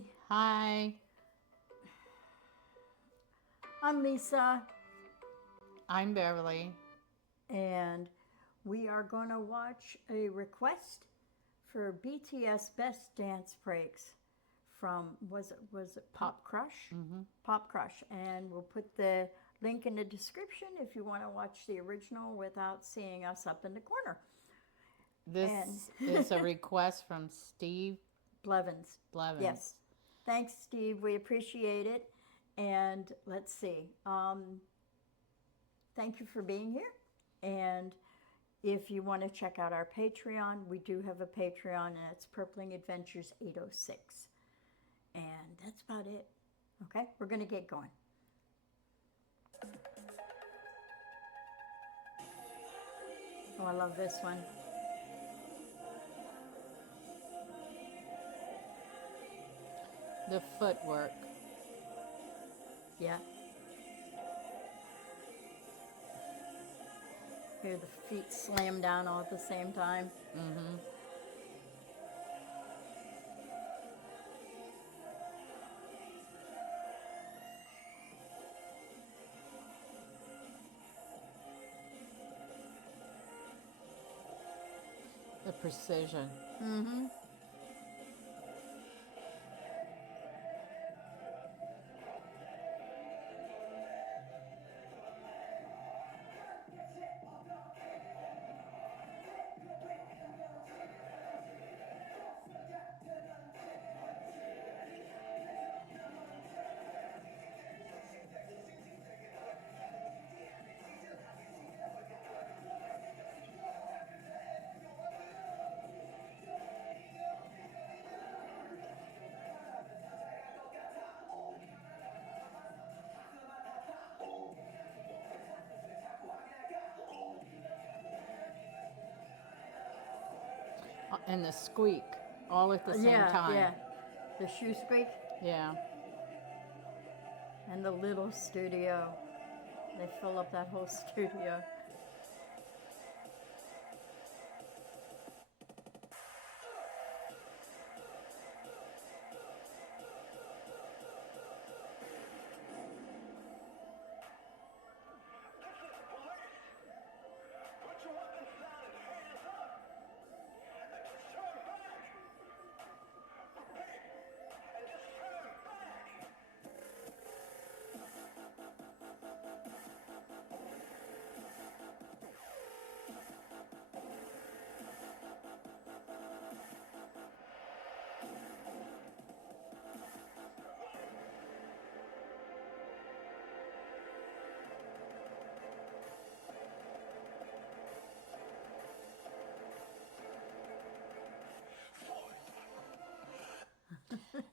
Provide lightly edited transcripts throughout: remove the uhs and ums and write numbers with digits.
everybody. Hi, I'm Lisa, I'm Beverly. and we are going to watch a request for BTS Best Dance Breaks from was it Pop Crush? Mm-hmm. Pop Crush, and we'll put the link in the description if you want to watch the original without seeing us up in the corner. And This is a request from Steve Blevins. Blevins. Yes. Thanks, Steve. We appreciate it. And let's see. Thank you for being here. And if you want to check out our Patreon, we do have a Patreon, and it's Purpling Adventures 806. And that's about it. Okay, we're going to get going. Oh, I love this one. The footwork. Yeah. Hear the feet slam down all at the same time. Mm-hmm. The precision. Mm-hmm. And the squeak all at the same Yeah, time. yeah. The shoe squeak Yeah. and the little studio. They fill up that whole studio.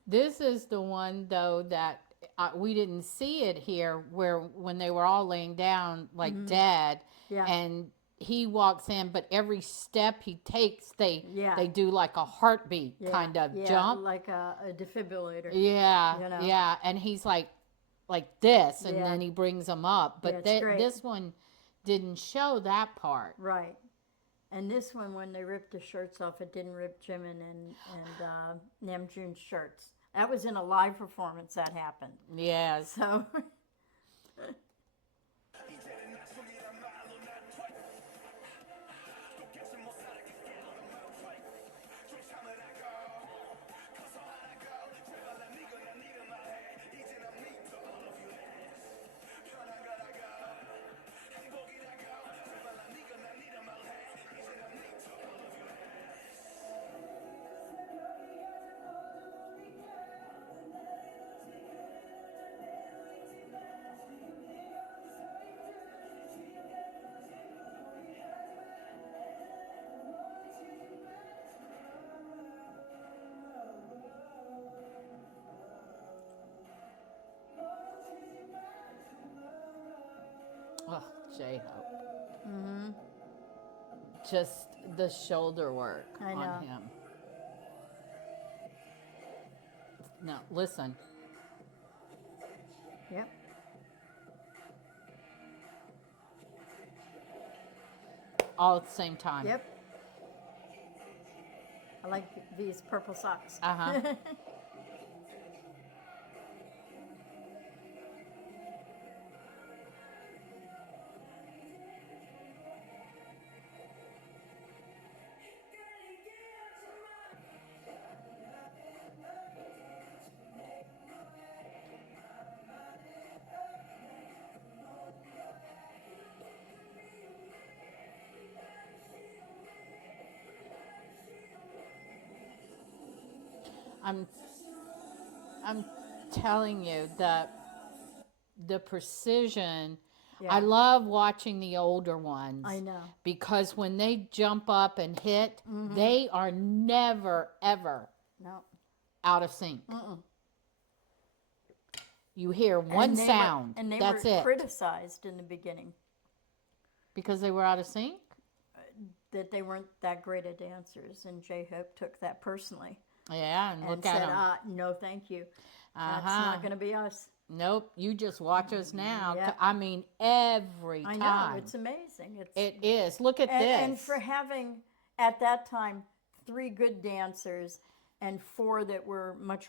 This is the one though that we didn't see it here, where when they were all laying down like dead, Yeah. and he walks in, but every step he takes, Yeah. they do like a heartbeat Yeah, kind of yeah, jump. like a defibrillator. Yeah, You know? yeah, and he's like this, and Yeah. then he brings them up. Yeah, But it's great. this one didn't show that part. Right. And this one, when they ripped the shirts off, it didn't rip Jimin and Namjoon's shirts. That was in a live performance that happened. Yes. So, Oh, J-Hope. mm-hmm. Just the shoulder work I on know. him. Now, listen. Yep. All at the same time. Yep. I like these purple socks. Uh-huh. I'm I'm telling you the precision. Yeah. I love watching the older ones. I know. Because when they jump up and hit, they are never ever No. out of sync. You hear one And they sound. and they that's were it. criticized in the beginning Because they were out of sync? that they weren't that great at dancers, and J-Hope took that personally Yeah, and and look at said, them. no, thank you. That's Uh-huh. not going to be us. Nope, you just watch us now. Yeah. I mean, every I time. know, it's amazing. It is. Look at this. And for having, at that time, 3 good dancers and 4 that were much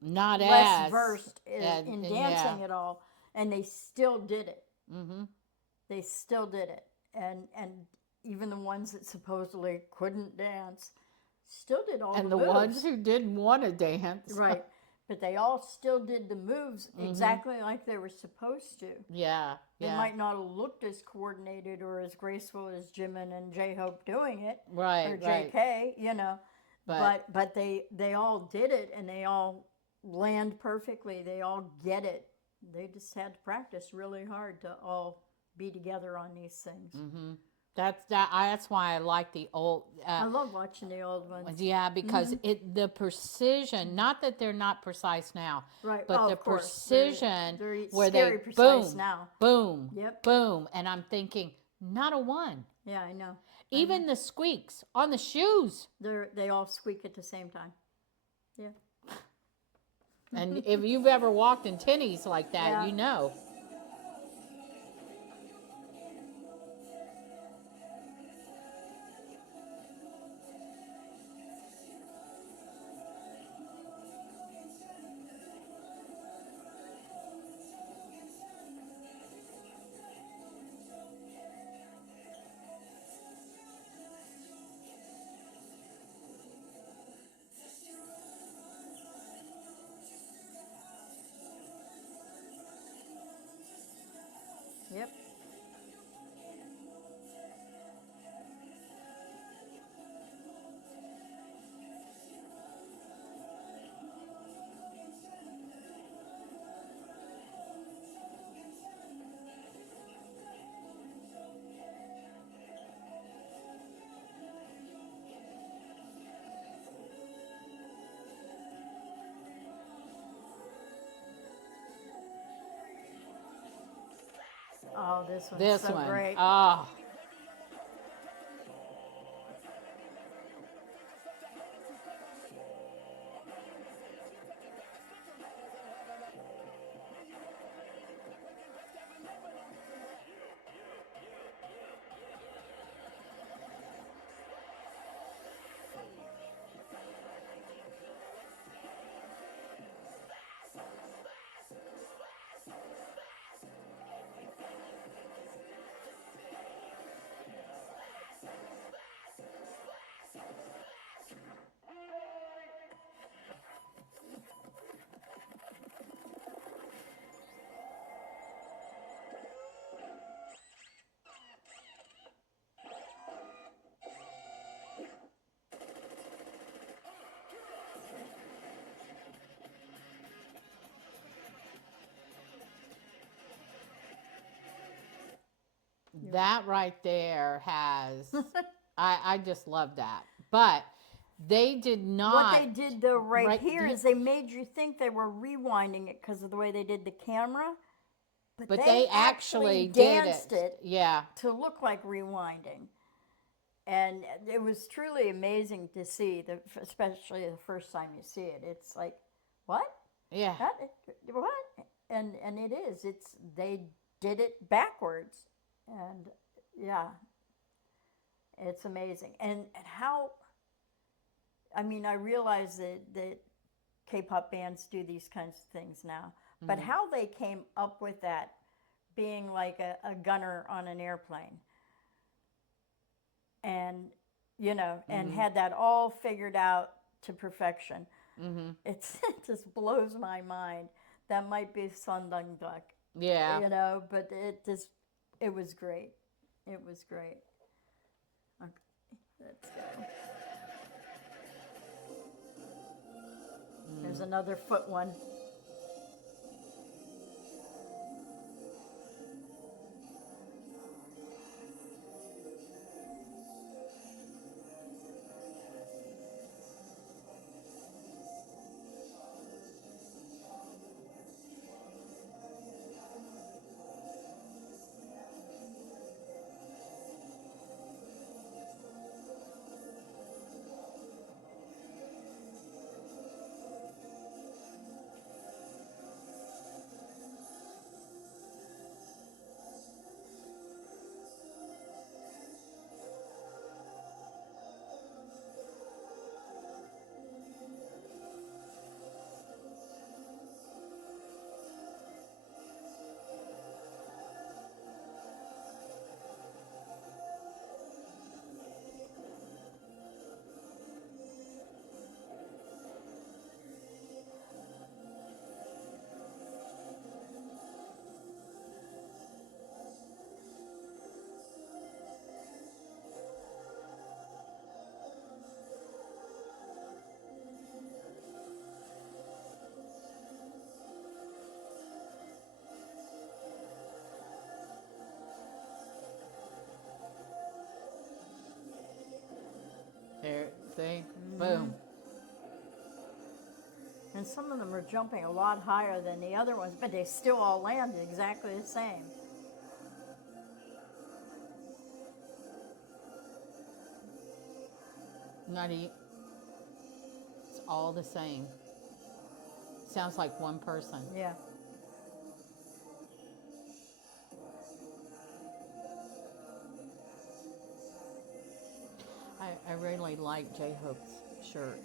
Not less as versed in dancing at all, and they still did it. They still did it. And even the ones that supposedly couldn't dance still did all the moves. And the ones who didn't want to dance. Right. But they all still did the moves exactly like they were supposed to. Yeah. They might not have looked as coordinated or as graceful as Jimin and J-Hope doing it. Right. Or JK, you know. But they all did it, and they all land perfectly. They all get it. They just had to practice really hard to all be together on these things. That's why I like the old. I love watching the old ones. Yeah, because the precision. Not that they're not precise now, Right. but the of course. precision They're where scary they precise boom, now. boom, Yep. boom, and I'm thinking, not a one. Yeah, I know. Even the squeaks on the shoes. They all squeak at the same time. Yeah. And if you've ever walked in tennies like that, Yeah. you know. Yep. Oh, this one's so great. Oh. That right there has, I just love that. But they did not. What they did though right here is they made you think they were rewinding it because of the way they did the camera. But they actually danced it yeah. to look like rewinding. And it was truly amazing to see, especially the first time you see it. It's like, what? Yeah. What? And it is. They did it backwards. And yeah, it's amazing. And how, I mean, I realize that K-pop bands do these kinds of things now, but how they came up with that being like a gunner on an airplane and, you know, and had that all figured out to perfection. It just blows my mind. That might be Sundang Duck. Yeah. You know, but it was great. It was great. Okay, let's go. There's another foot one. There, see? Boom. And some of them are jumping a lot higher than the other ones, but they still all land exactly the same. It's all the same. Sounds like one person. Yeah. I really like J-Hope's shirt.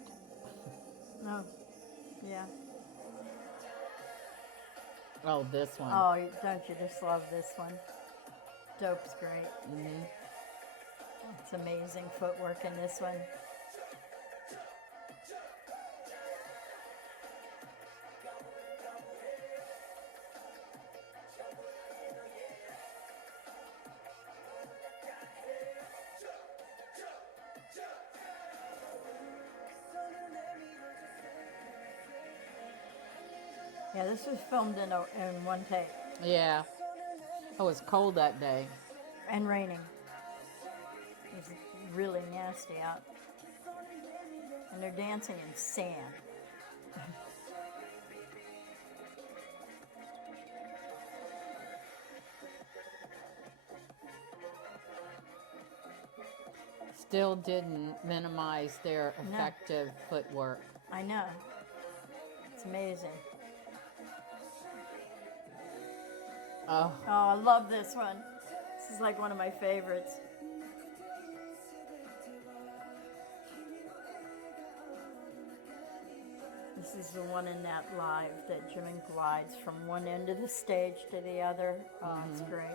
Oh, yeah. Oh, this one. Oh, don't you just love this one? Dope's great. Mm-hmm. It's amazing footwork in this one. Yeah, this was filmed in one take. Yeah. Oh, it was cold that day. And raining. It was really nasty out. And they're dancing in sand. Still didn't minimize their effective footwork. I know. It's amazing. Oh. Oh, I love this one. This is like one of my favorites. This is the one in that live that Jimmy glides from one end of the stage to the other. Oh, it's great.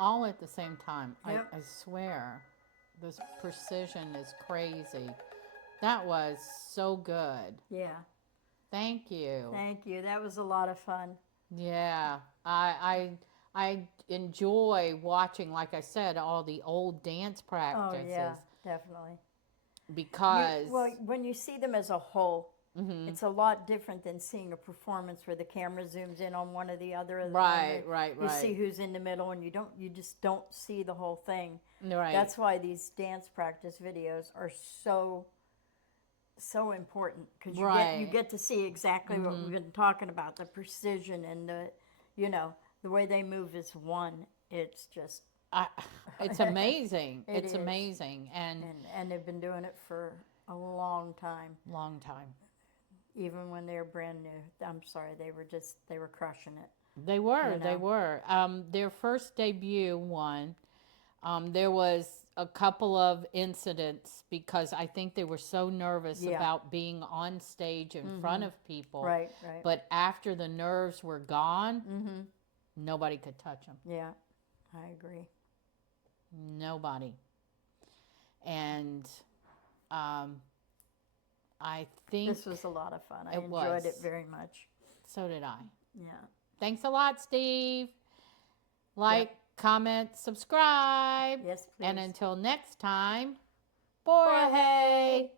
All at the same time. Yep. I swear. This precision is crazy. That was so good. Yeah. Thank you. Thank you. That was a lot of fun. Yeah. I enjoy watching, like I said, all the old dance practices. Oh, yeah, definitely. Because when you see them as a whole, it's a lot different than seeing a performance where the camera zooms in on one or the other. Right. You see who's in the middle, and you just don't see the whole thing. Right. That's why these dance practice videos are so important, because you get to see exactly what we've been talking about, the precision and the way they move as one. It's just it's amazing. It's amazing, and they've been doing it for a long time. Long time. Even when they were brand new. I'm sorry, they were crushing it. They were. They were. Their first debut one. There was a couple of incidents because I think they were so nervous Yeah. about being on stage in front of people. Right. But after the nerves were gone, Mm-hmm. nobody could touch them. Yeah, I agree. Nobody. And I think This was a lot of fun. I it enjoyed it was. very much. So did I. Yeah. Thanks a lot, Steve. Like, comment, subscribe. Yes, please. And until next time, Borahey.